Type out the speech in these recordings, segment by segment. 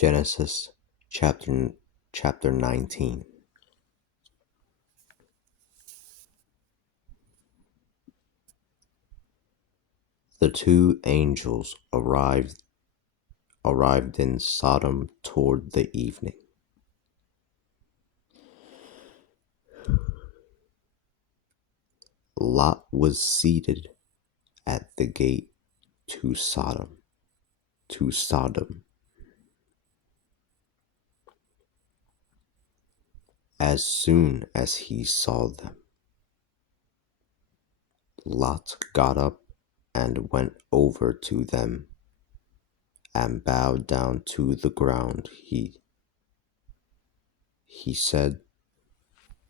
Genesis chapter 19. The two angels arrived in Sodom toward the evening. Lot was seated at the gate to Sodom. As soon as he saw them, Lot got up and went over to them and bowed down to the ground. He said,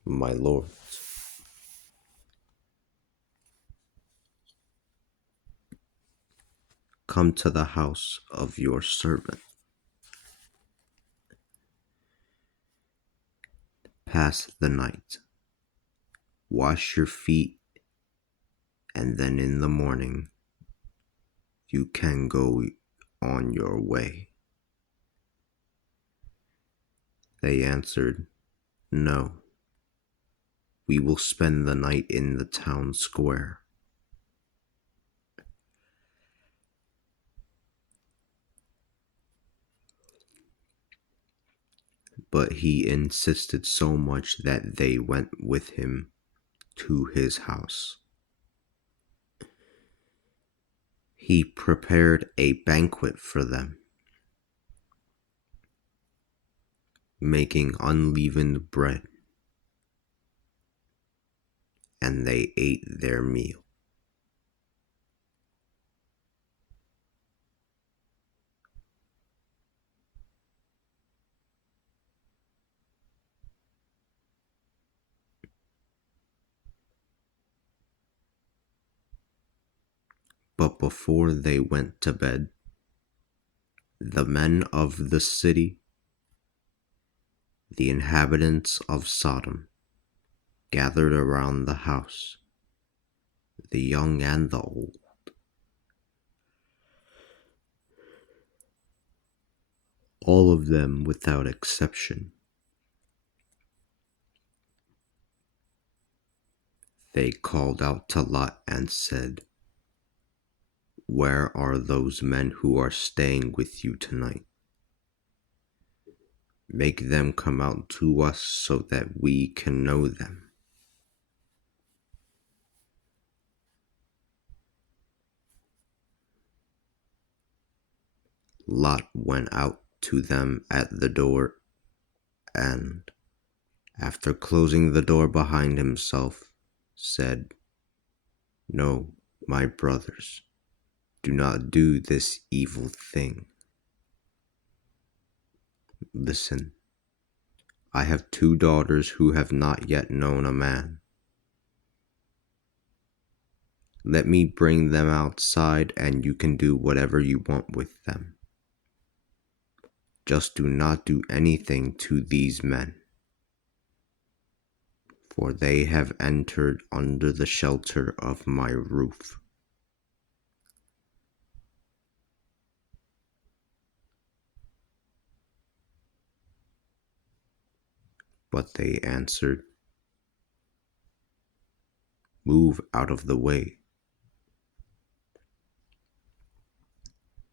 "My lords, come to the house of your servant. Pass the night. Wash your feet, and then in the morning you can go on your way." They answered, "No, we will spend the night in the town square." But he insisted so much that they went with him to his house. He prepared a banquet for them, making unleavened bread, and they ate their meal. But before they went to bed, the men of the city, the inhabitants of Sodom, gathered around the house, the young and the old. All of them without exception. They called out to Lot and said, "Where are those men who are staying with you tonight? Make them come out to us so that we can know them." Lot went out to them at the door, and, after closing the door behind himself, said, "No, my brothers, do not do this evil thing. Listen, I have two daughters who have not yet known a man. Let me bring them outside and you can do whatever you want with them. Just do not do anything to these men, for they have entered under the shelter of my roof." But they answered, "Move out of the way.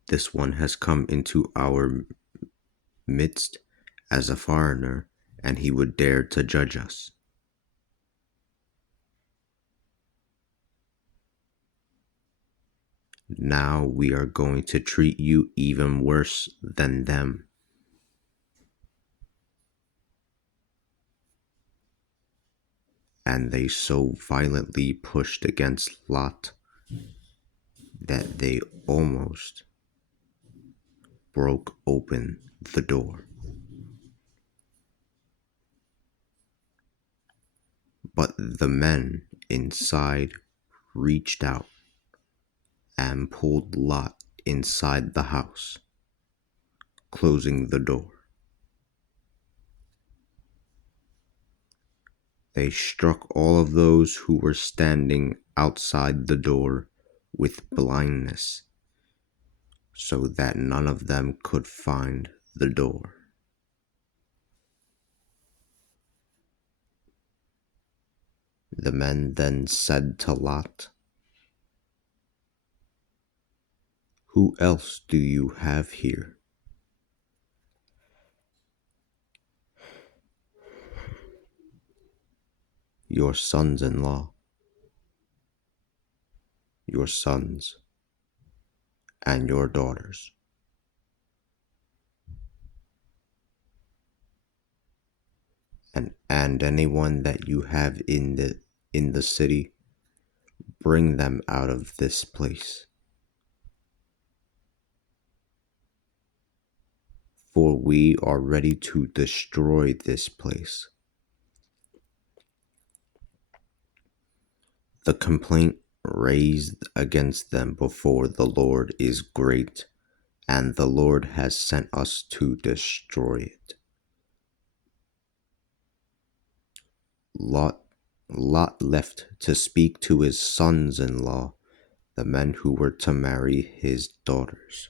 This one has come into our midst as a foreigner, and he would dare to judge us." Now we are going to treat you even worse than them. And they so violently pushed against Lot that they almost broke open the door. But the men inside reached out and pulled Lot inside the house, closing the door. They struck all of those who were standing outside the door with blindness, so that none of them could find the door. The men then said to Lot, "Who else do you have here?" "Your sons-in-law, your sons, and your daughters, and anyone that you have in the city, bring them out of this place. For we are ready to destroy this place." The complaint raised against them before the Lord is great, and the Lord has sent us to destroy it. Lot left to speak to his sons-in-law, the men who were to marry his daughters.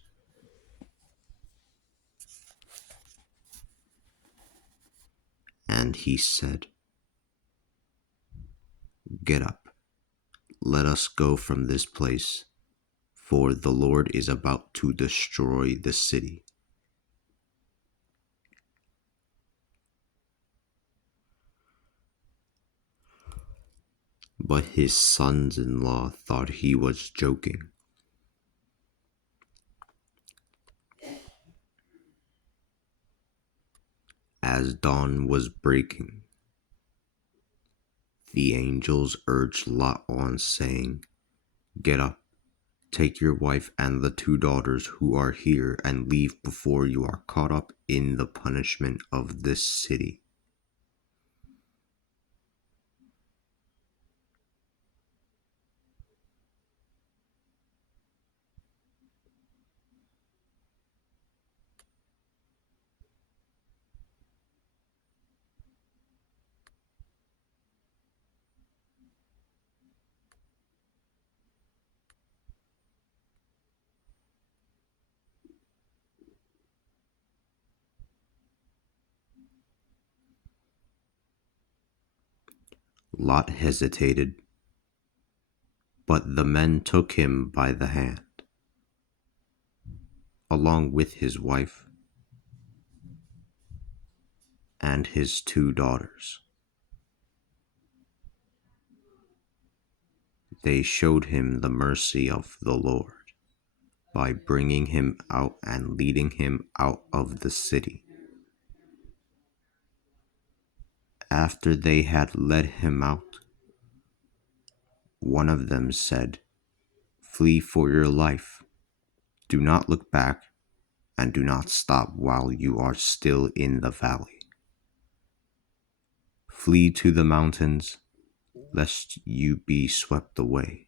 And he said, "Get up, let us go from this place, for the Lord is about to destroy the city." But his sons-in-law thought he was joking. As dawn was breaking, the angels urged Lot on, saying, "Get up, take your wife and the 2 daughters who are here, and leave before you are caught up in the punishment of this city." Lot hesitated, but the men took him by the hand, along with his wife and his 2 daughters. They showed him the mercy of the Lord by bringing him out and leading him out of the city. After they had led him out, one of them said, "Flee for your life. Do not look back, and do not stop while you are still in the valley. Flee to the mountains, lest you be swept away."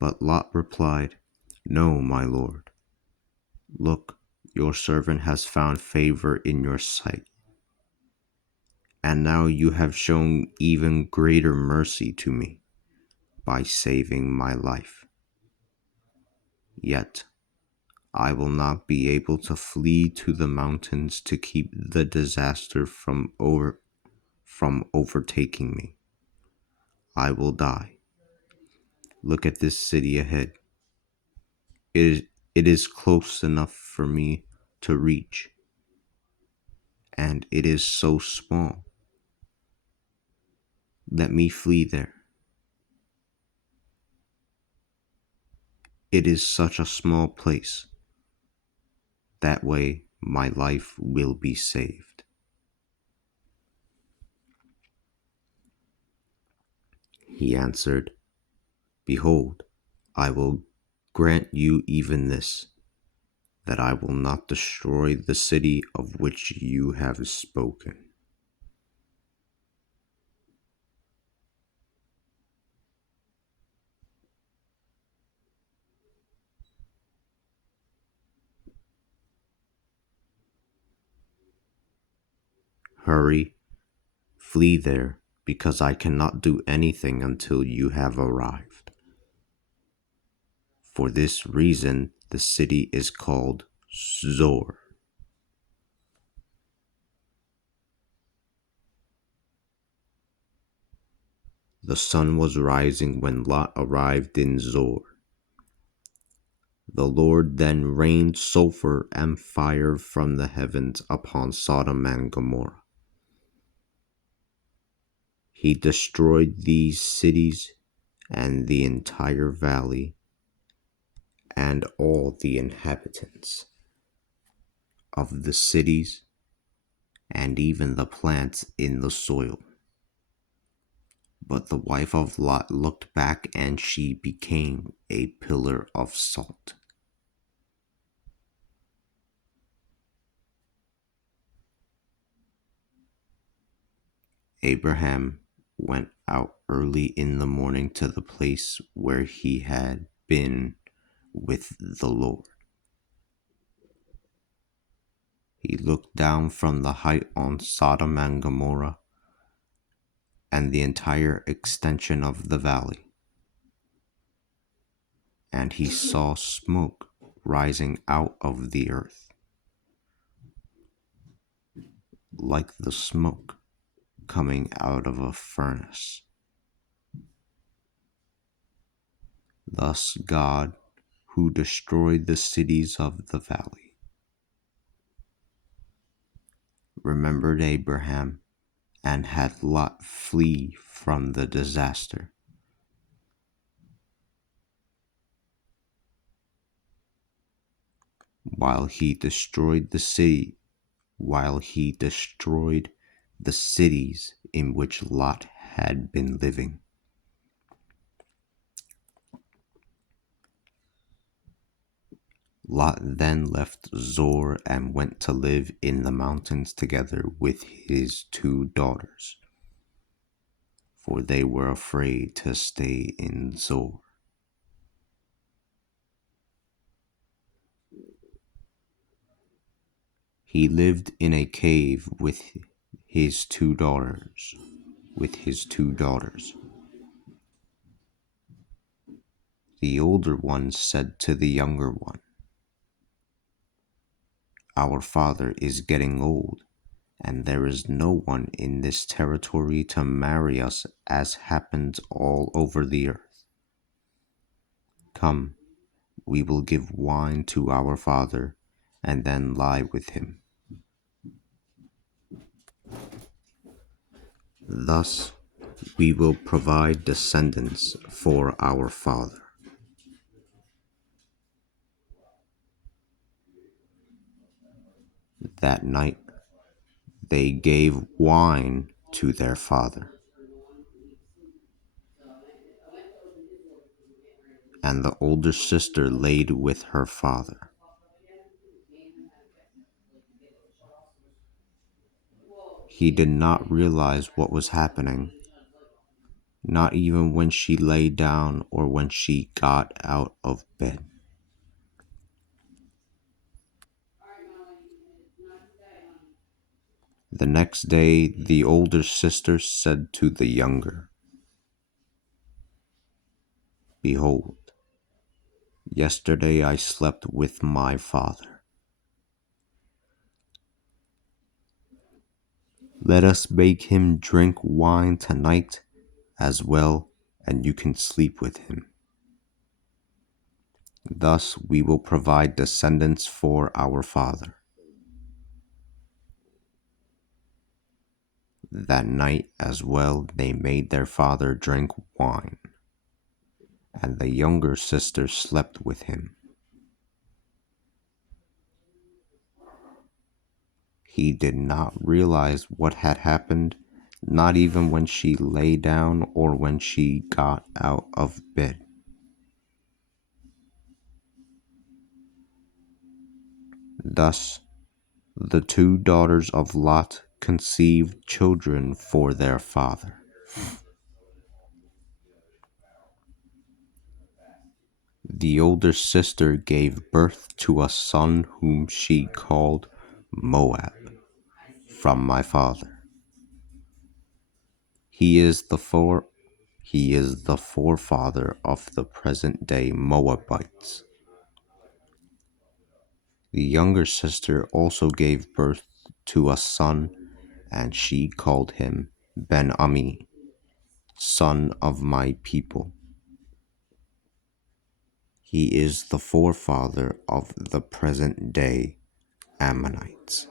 But Lot replied, "No, my lord. Look, your servant has found favor in your sight, and now you have shown even greater mercy to me by saving my life. Yet I will not be able to flee to the mountains to keep the disaster from overtaking me. I will die. Look at this city ahead. It is close enough for me to reach, and it is so small. Let me flee there. It is such a small place. That way my life will be saved." He answered, "Behold, I will grant you even this, that I will not destroy the city of which you have spoken." "Hurry, flee there, because I cannot do anything until you have arrived. For this reason, the city is called Zor. The sun was rising when Lot arrived in Zor. The Lord then rained sulfur and fire from the heavens upon Sodom and Gomorrah. He destroyed these cities and the entire valley and all the inhabitants of the cities and even the plants in the soil. But the wife of Lot looked back and she became a pillar of salt. Abraham went out early in the morning to the place where he had been with the Lord. He looked down from the height on Sodom and Gomorrah and the entire extension of the valley, and he saw smoke rising out of the earth, like the smoke coming out of a furnace. Thus God, who destroyed the cities of the valley, remembered Abraham and had Lot flee from the disaster. While he destroyed the cities in which Lot had been living. Lot then left Zor and went to live in the mountains together with his 2 daughters, for they were afraid to stay in Zor. He lived in a cave with his 2 daughters. The older one said to the younger one, "Our father is getting old, and there is no one in this territory to marry us, as happens all over the earth. Come, we will give wine to our father and then lie with him. Thus we will provide descendants for our father." That night they gave wine to their father, and the older sister laid with her father. He did not realize what was happening, not even when she lay down or when she got out of bed. The next day, the older sister said to the younger, "Behold, yesterday I slept with my father. Let us make him drink wine tonight as well, and you can sleep with him. Thus we will provide descendants for our father." That night as well they made their father drink wine, and the younger sister slept with him. He did not realize what had happened, not even when she lay down or when she got out of bed. Thus, the 2 daughters of Lot conceived children for their father. The older sister gave birth to a son whom she called Moab, from my father. He is the He is the forefather of the present-day Moabites. The younger sister also gave birth to a son, and she called him Ben-Ami, son of my people. He is the forefather of the present-day Ammonites.